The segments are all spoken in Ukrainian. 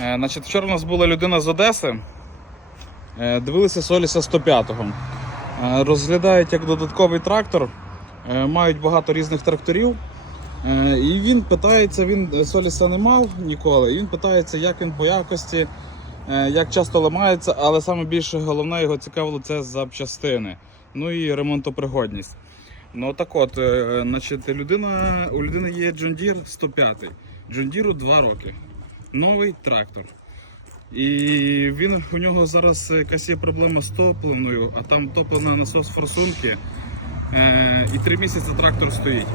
Е, Значить, вчора у нас була людина з Одеси. Е, Дивилися Соліса 105-го. Е, Розглядають як додатковий трактор. Мають багато різних тракторів. І він питається, він Соліса не мав ніколи. І він питається, як він по якості, як часто ламається, але саме більше головне його цікавило це запчастини. Ну і ремонтопригодність. Ну так от, значить, людина, у людини є John Deere 105. John Deere 2 роки. Новий трактор. І він у нього зараз якась є проблема з топливною, а там топлена насос форсунки. Е, і три місяці трактор стоїть.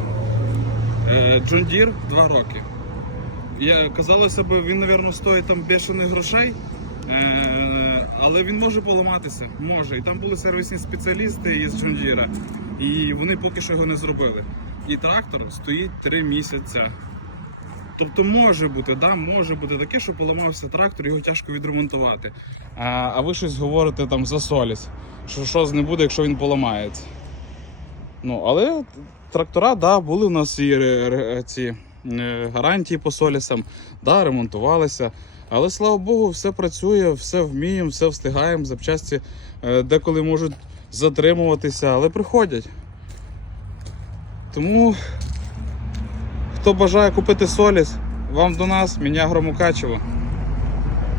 Е, John Deere 2 роки. Я, казалося б, він, мабуть, стоїть там бешених грошей, е, але він може поламатися. Може. І там були сервісні спеціалісти із John Deere, і вони поки що його не зробили. І трактор стоїть 3 місяці. Тобто може бути, да, може бути таке, що поламався трактор, його тяжко відремонтувати. А, а ви щось говорите там за соліс, що щось не буде, якщо він поламається. Ну, але трактора, да, були у нас і ці е, гарантії по солісам, да, ремонтувалися. Але слава Богу, все працює, все вміємо, все встигаємо. Запчасті е, деколи можуть затримуватися, але приходять. Тому Хто бажає купити соліс, вам до нас, мене Громукачево.